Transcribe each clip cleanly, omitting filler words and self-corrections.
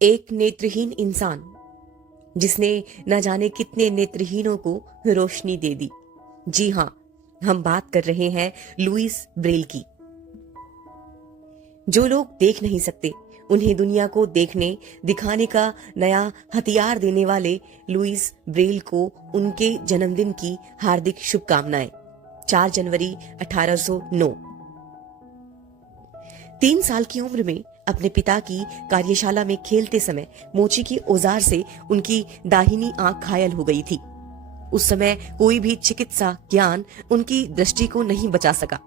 एक नेत्रहीन इंसान जिसने न जाने कितने नेत्रहीनों को रोशनी दे दी। जी हां, हम बात कर रहे हैं लुईस ब्रेल की। जो लोग देख नहीं सकते उन्हें दुनिया को देखने दिखाने का नया हथियार देने वाले लुईस ब्रेल को उनके जन्मदिन की हार्दिक शुभकामनाएं। 4 जनवरी 1809। 3 साल की उम्र में अपने पिता की कार्यशाला में खेलते समय मोची की औजार से उनकी दाहिनी आंख घायल हो गई थी। उस समय कोई भी चिकित्सा ज्ञान उनकी दृष्टि को नहीं बचा सका।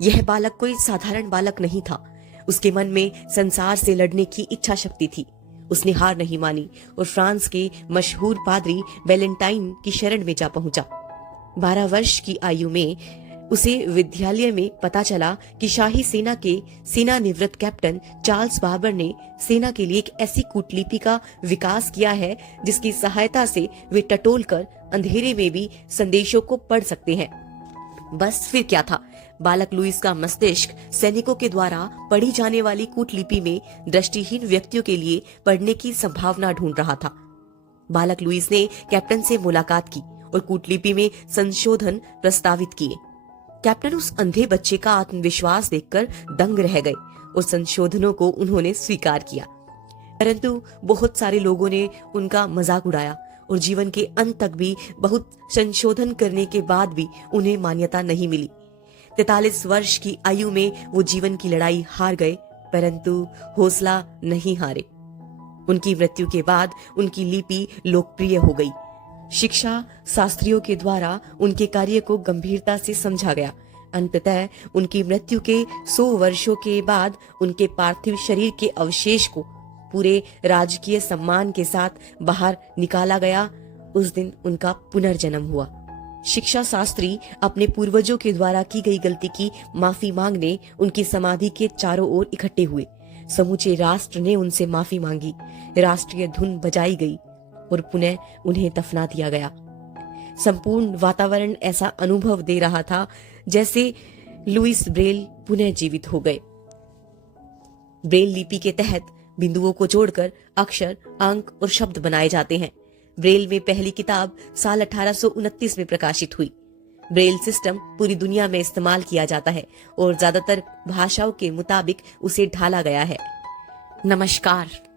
यह बालक कोई साधारण बालक नहीं था। उसके मन में संसार से लड़ने की इच्छा शक्ति थी। उसने हार नहीं मानी और फ्रांस के मशहूर पादरी वैलेंटाइन की शरण में जा पहुंचा। 12 वर्ष की आयु में उसे विद्यालय में पता चला कि शाही सेना के सेना निवृत्त कैप्टन चार्ल्स बाबर ने सेना के लिए एक ऐसी कूटलिपि का विकास किया है जिसकी सहायता से वे टटोल कर अंधेरे में भी संदेशों को पढ़ सकते हैं। बस फिर क्या था, बालक लुईस का मस्तिष्क सैनिकों के द्वारा पढ़ी जाने वाली कूटलिपि में दृष्टिहीन व्यक्तियों के लिए पढ़ने की संभावना ढूंढ रहा था। बालक लुईस ने कैप्टन से मुलाकात की और कूटलिपि में संशोधन प्रस्तावित किए। कैप्टन उस अंधे बच्चे का आत्मविश्वास देखकर दंग रह गए और संशोधनों को उन्होंने स्वीकार किया। परंतु बहुत सारे लोगों ने उनका मजाक उड़ाया और जीवन के अंत तक भी बहुत संशोधन करने के बाद भी उन्हें मान्यता नहीं मिली। 43 वर्ष की आयु में वो जीवन की लड़ाई हार गए, परंतु हौसला नहीं हारे। उनकी मृत्यु के बाद उनकी लिपि लोकप्रिय हो गई। शिक्षा शास्त्रियों के द्वारा उनके कार्य को गंभीरता से समझा गया। अंततः उनकी मृत्यु के 100 वर्षों के बाद उनके पार्थिव शरीर के अवशेष को पूरे राजकीय सम्मान के साथ बाहर निकाला गया। उस दिन उनका पुनर्जन्म हुआ। शिक्षा शास्त्री अपने पूर्वजों के द्वारा की गई गलती की माफी मांगने उनकी समाधि के चारों ओर इकट्ठे हुए। समूचे राष्ट्र ने उनसे माफी मांगी। राष्ट्रीय धुन बजाई गई और पुनः उन्हें दफना दिया गया। संपूर्ण वातावरण ऐसा अनुभव दे रहा था जैसे लुईस ब्रेल पुनः जीवित हो गए। ब्रेल लिपि के तहत बिंदुओं को जोड़कर अक्षर, अंक और शब्द बनाए जाते हैं। ब्रेल में पहली किताब साल 1829 में प्रकाशित हुई। ब्रेल सिस्टम पूरी दुनिया में इस्तेमाल किया जाता है और ज्यादातर भाषाओं के मुताबिक उसे ढाला गया है। नमस्कार।